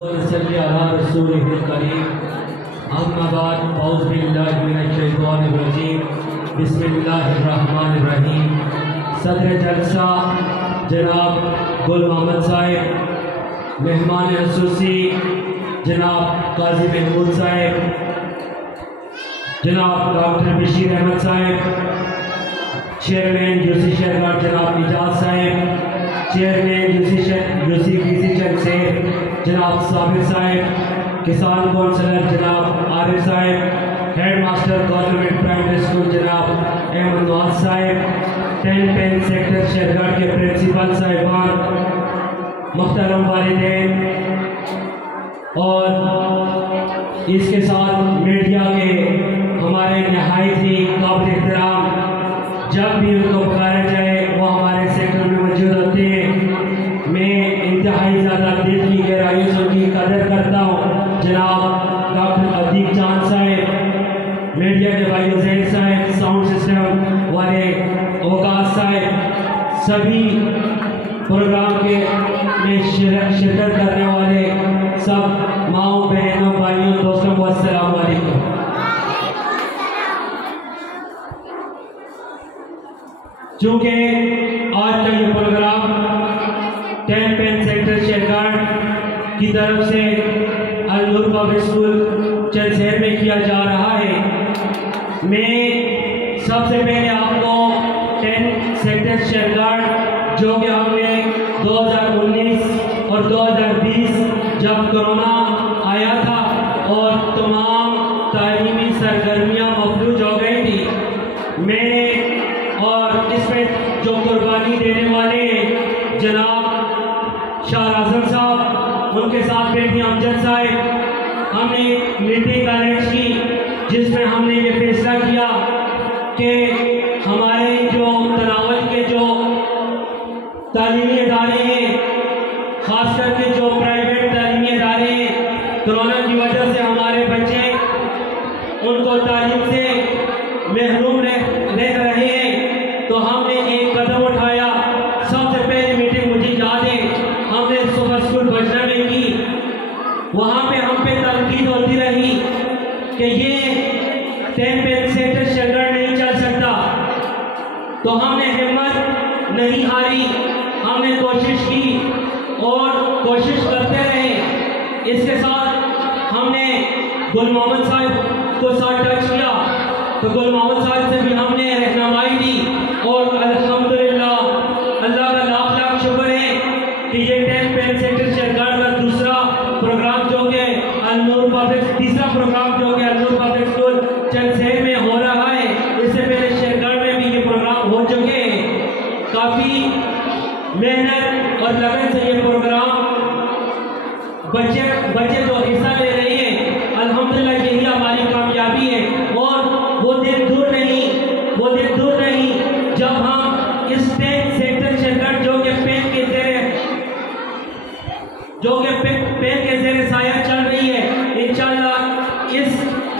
बिस्मिल्लाहिर्रहमानिर्रहीम। सदर जलसा जनाब गुल मोहम्मद साहिब, मेहमान खसूसी जनाब काजी महमूद साहिब, जनाब doctor Bashir Ahmed Sahib, chairman UC Shahargar जनाब Ijaz Sahib, chairman UC PC चंद से जनाब साबिर साहिब, किसान कौंसलर जनाब Arif Sahib, headmaster government primary school जनाब अहमद नवाज साहिब, 10 पेन सेक्टर शहरगार के प्रिंसिपल साहिबान, मुहतरम वालिदैन और इसके साथ मीडिया के हमारे नहायत ही काबिल एहतराम, जब भी उनको पुकारा जाए वो हमारे सेक्टर में मौजूद होते हैं। मैं इंतहाई ज़्यादा दिल की गहराइयों से उनकी कदर करता हूँ। जनाब डॉक्टर अदीक चांद साहिब, मीडिया के भाई हुसैन साहिब, साउंड सिस्टम वाले अवकाश साहिब, सभी प्रोग्राम के में शिरकत करने वाले सब माओ बहनों भाइयों दोस्तों को अस्सलाम वालेकुम। चूँकि आज का ये प्रोग्राम 10 पेन सेक्टर शहरगार की तरफ से अल नूर पब्लिक स्कूल चंदशहर में किया जा रहा है, मैं सबसे पहले आपको 10 सेक्टर शहरगार जो कि हमने 2019 और 2020 जब कोरोना आया था और तमाम तालीमी सरगर्मियाँ मफलूज हो गई थी, मैंने और इसमें जो कुर्बानी देने वाले जनाब शाह आजम साहब, उनके साथ बेटी अमजद साहिब, हमने मीटिंग अरेंज की जिसमें हमने ये फैसला किया कि हमारे जो तनावल के जो तालीमी इदारे हैं, खास करके जो प्राइवेट तालीमी इदारे हैं, कोरोना की वजह से हमारे बच्चे उनको तालीम से महरूम रह रहे हैं, तो हमने एक कदम उठाया। सबसे पहली मीटिंग मुझे याद है हमने सुपर स्कूल बजना में की, वहाँ पे हम पे तनकीद होती रही कि ये 10 पेन सेक्टर शहरगार नहीं चल सकता, तो हमने हिम्मत नहीं हारी, हमने कोशिश की और कोशिश करते रहे। इसके साथ हमने गुल मोहम्मद साहिब को साथ टच किया, तो गुल मोहम्मद साहिब से भी हमने रहनुमाई दी और अल्हम्दुलिल्लाह अल्लाह का लाख लाख शुक्र है कि ये 10 पेन सेक्टर शहरगार का दूसरा प्रोग्राम जो कि अल नूर पब्लिक, तीसरा प्रोग्राम जो कि अल नूर पब्लिक स्कूल चंदशहर में हो रहा है। इससे पहले शहरगार में भी ये प्रोग्राम हो चुके हैं। काफ़ी मेहनत और लगन से ये प्रोग्राम बच्चे जो हिस्सा ले रहे हैं, अल्हम्दुलिल्लाह यही हमारी कामयाबी है। और वो दिन दूर नहीं जब हम इस 10 सेक्टर शहरगार जो कि पेन के ज़ेरे साया चल रही है, इंशाअल्लाह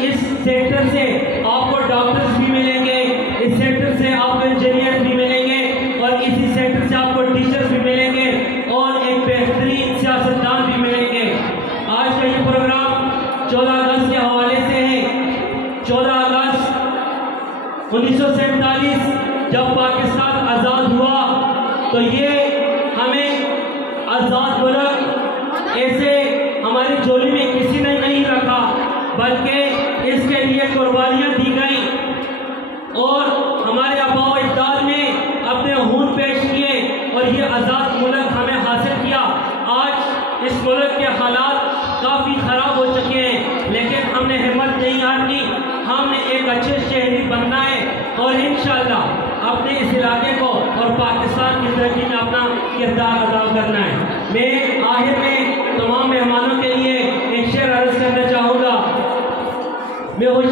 इस सेक्टर से आपको डॉक्टर्स भी मिलेंगे, इस सेक्टर से आपको इंजीनियर भी मिलेंगे और इसी सेक्टर से आपको टीचर्स भी मिलेंगे और एक बेहतरीन सियासतदान भी मिलेंगे। आज का ये प्रोग्राम 14 अगस्त के हवाले से है। 14 अगस्त 1947 जब पाकिस्तान आज़ाद हुआ, तो ये हमें आज़ाद मुल्क ऐसे हमारी झोली में किसी ने नहीं रखा, बल्कि इसके लिए कुर्बानियाँ दी गई और हमारे आबाओ अजदाद ने अपने खून पेश किए और ये आज़ाद मुल्क हमें हासिल किया। आज इस मुल्क के हालात काफ़ी ख़राब हो चुके हैं, लेकिन हमने हिम्मत नहीं हारनी, हमने एक अच्छे शहरी बनना है और इंशाअल्लाह अपने इस इलाके को और पाकिस्तान की तरक्की में अपना किरदार अदा करना है। मैं आखिर में तमाम मेहमानों के लिए एक शेर अर्ज़ करना चाहूँगा। मैं खुश